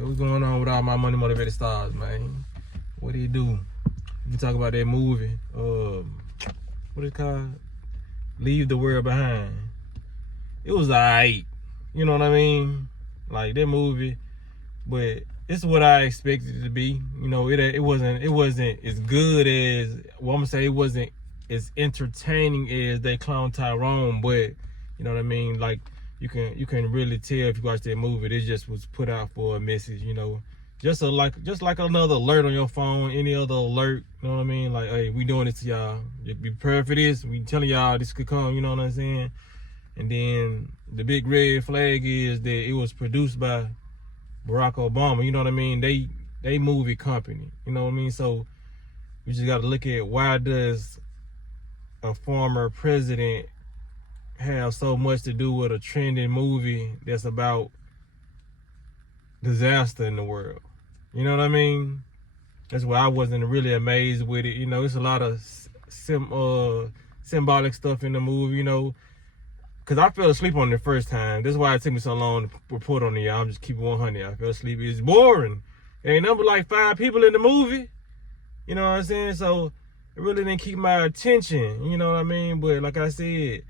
What's going on with all my money motivated stars, man? What do you do? We talk about that movie. What it called? Leave the World Behind. It was alright. You know what I mean? Like that movie, but it's what I expected it to be. You know, it wasn't as good as, well, I'm gonna say it wasn't as entertaining as they clone Tyrone, but you know what I mean? Like you can really tell if you watch that movie, it just was put out for a message, you know. Just like another alert on your phone, any other alert, you know what I mean? Like, hey, we doing this to y'all. Be prepared for this. We telling y'all this could come, you know what I'm saying? And then the big red flag is that it was produced by Barack Obama, you know what I mean? They movie company, you know what I mean? So we just got to look at, why does a former president have so much to do with a trending movie that's about disaster in the world? You know what I mean? That's why I wasn't really amazed with it. You know, it's a lot of symbolic stuff in the movie, you know, because I fell asleep on it the first time. That's why it took me so long to report on it, y'all. I'm just keeping 100. I fell asleep. It's boring. There ain't number like 5 people in the movie. You know what I'm saying? So it really didn't keep my attention. You know what I mean? But like I said,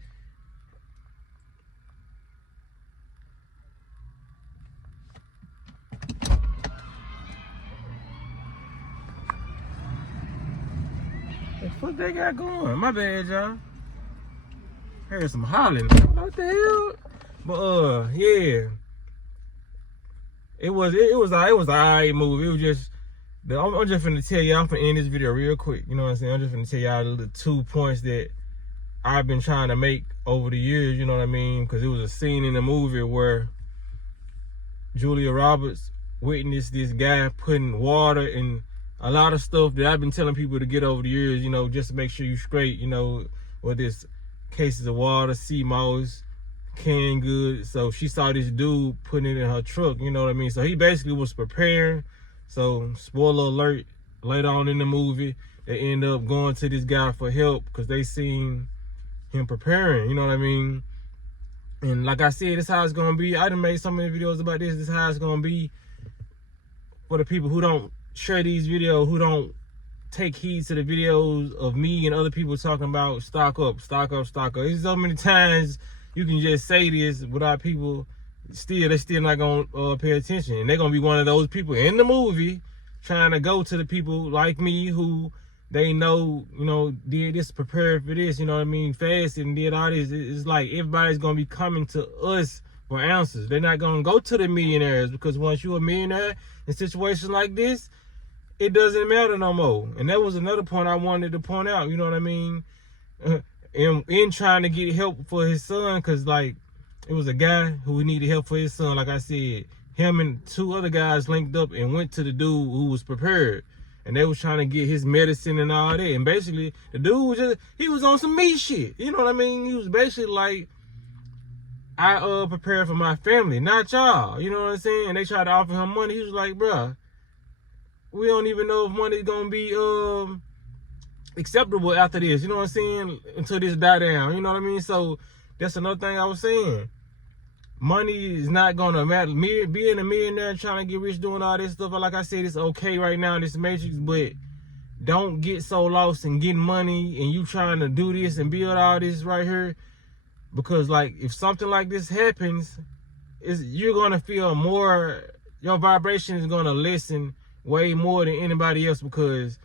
what the fuck they got going? My bad, y'all. Heard some hollering. What the hell? But yeah, it was an alright movie. It was just, I'm just finna tell y'all, I'm finna end this video real quick. You know what I'm saying? I'm just finna tell y'all the 2 points that I've been trying to make over the years. You know what I mean? Because it was a scene in the movie where Julia Roberts witnessed this guy putting water in a lot of stuff that I've been telling people to get over the years, you know, just to make sure you straight, you know, with this cases of water, sea moss, canned goods. So she saw this dude putting it in her truck, you know what I mean? So he basically was preparing. So spoiler alert, later on in the movie, they end up going to this guy for help because they seen him preparing, you know what I mean? And like I said, this is how it's gonna be. I done made so many videos about this. This is how it's gonna be for the people who don't share these videos, who don't take heed to the videos of me and other people talking about stock up, stock up, stock up. There's so many times you can just say this without people they're still not gonna pay attention. And they're gonna be one of those people in the movie trying to go to the people like me who they know, you know, did this, prepared for this, you know what I mean, fasted and did all this. It's like everybody's gonna be coming to us for answers. They're not gonna go to the millionaires, because once you're a millionaire in situations like this, it doesn't matter no more. And that was another point I wanted to point out, you know what I mean? In trying to get help for his son, because like it was a guy who needed help for his son. Like I said, him and 2 other guys linked up and went to the dude who was prepared. And they was trying to get his medicine and all that. And basically, the dude he was on some meat shit. You know what I mean? He was basically like, I prepared for my family, not y'all. You know what I'm saying? And they tried to offer him money. He was like, bruh, we don't even know if money's gonna be acceptable after this. You know what I'm saying? Until this die down. You know what I mean? So that's another thing I was saying. Money is not gonna matter. Being a millionaire, trying to get rich, doing all this stuff, like I said, it's okay right now in this matrix, but don't get so lost in getting money and you trying to do this and build all this right here. Because like, if something like this happens, you're gonna feel more, your vibration is gonna lessen way more than anybody else, because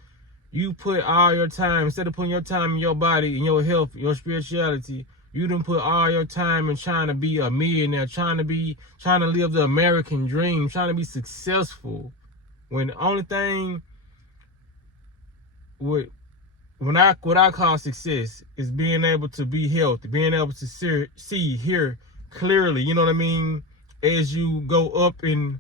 you put all your time, instead of putting your time in your body and your health, your spirituality, you done put all your time in trying to be a millionaire, trying to live the American dream, trying to be successful. When the only thing what I call success is being able to be healthy, being able to see, hear clearly, you know what I mean, as you go up in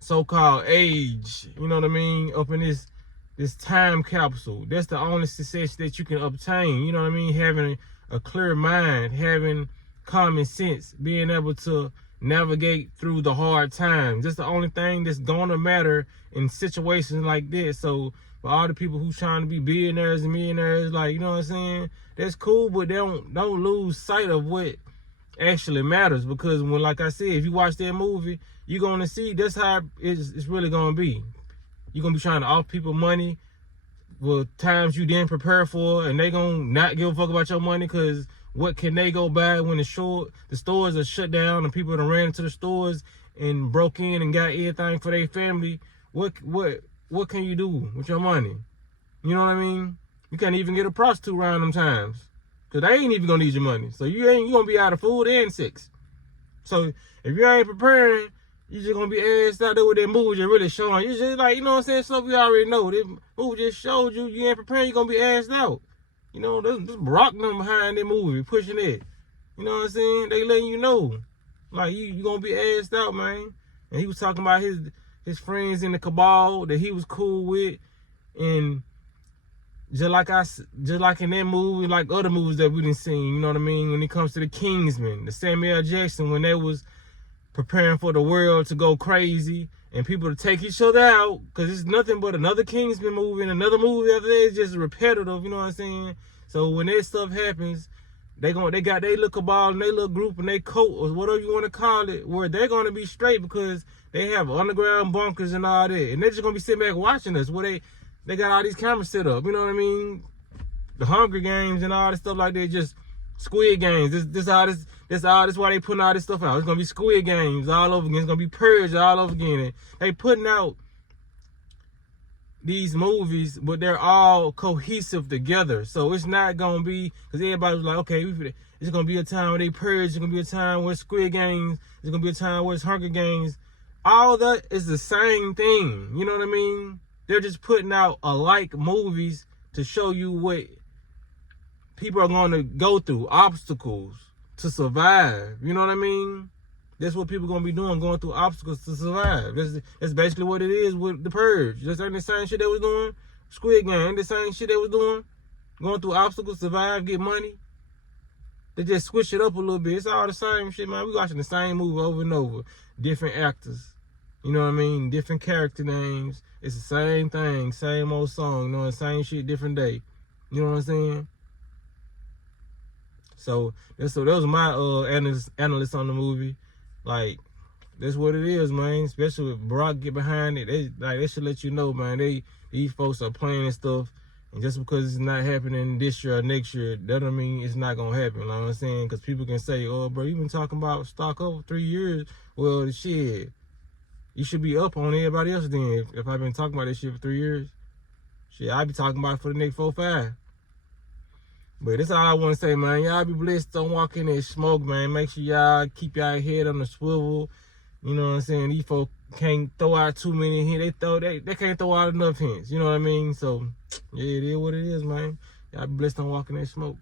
so-called age, you know what I mean, up in this time capsule. That's the only success that you can obtain, you know what I mean, having a clear mind, having common sense, being able to navigate through the hard times. That's the only thing that's gonna matter in situations like this. So for all the people who trying to be billionaires and millionaires, like, you know what I'm saying, that's cool, but don't lose sight of what actually matters. Because when, like I said, if you watch that movie, you're gonna see that's how it's really gonna be. You're gonna be trying to offer people money for times you didn't prepare for, and they gonna not give a fuck about your money, because what can they go buy when the stores are shut down and people that ran into the stores and broke in and got everything for their family? What can you do with your money? You know what I mean? You can't even get a prostitute around them times, because they ain't even gonna need your money. So you gonna be out of food and sex. So if you ain't preparing, you just gonna be assed out there with that movie just really showing. You just like, you know what I'm saying? Stuff we already know. This movie just showed you ain't preparing, you gonna be assed out. You know, this Brock them behind that movie, pushing it. You know what I'm saying? They letting you know. Like, you gonna be assed out, man. And he was talking about his friends in the cabal that he was cool with. And just like in that movie, like other movies that we done seen, you know what I mean? When it comes to the Kingsman, the Samuel Jackson, when they was preparing for the world to go crazy and people to take each other out, because it's nothing but another Kingsman movie and another movie after that. It's just repetitive, you know what I'm saying? So when that stuff happens, they got their little cabal and their little group and their cult, or whatever you want to call it, where they're gonna be straight because they have underground bunkers and all that, and they're just gonna be sitting back watching us, where they got all these cameras set up, you know what I mean? The Hunger Games and all this stuff like that, just Squid Games. This why they putting all this stuff out. It's gonna be Squid Games all over again. It's gonna be Purge all over again. And they putting out these movies, but they're all cohesive together. So it's not gonna be, because everybody's like, okay, it's gonna be a time where they purge. It's gonna be a time where Squid Games. It's gonna be a time where it's Hunger Games. All that is the same thing. You know what I mean? They're just putting out alike movies to show you what people are going to go through, obstacles to survive. You know what I mean? That's what people are going to be doing, going through obstacles to survive. That's basically what it is with the Purge. Just ain't the same shit they was doing. Squid Game ain't the same shit they was doing. Going through obstacles, survive, get money. They just switch it up a little bit. It's all the same shit, man. We watching the same movie over and over. Different actors. You know what I mean? Different character names. It's the same thing. Same old song. You know, the same shit, different day. You know what I'm saying? So that was my analyst on the movie. Like, that's what it is, man. Especially if Brock get behind it, they should let you know, man. These folks are playing and stuff, and just because it's not happening this year or next year, that don't mean it's not gonna happen. You know what I'm saying? Because people can say, "Oh, bro, you been talking about stock over 3 years." Well, shit, you should be up on everybody else then. If I've been talking about this shit for 3 years, shit, I be talking about it for the next 4, 5. But that's all I want to say, man. Y'all be blessed. Don't walk in there smoke, man. Make sure y'all keep y'all head on the swivel. You know what I'm saying? These folks can't throw out too many hints. They can't throw out enough hints. You know what I mean? So, yeah, it is what it is, man. Y'all be blessed. Don't walk in there smoke.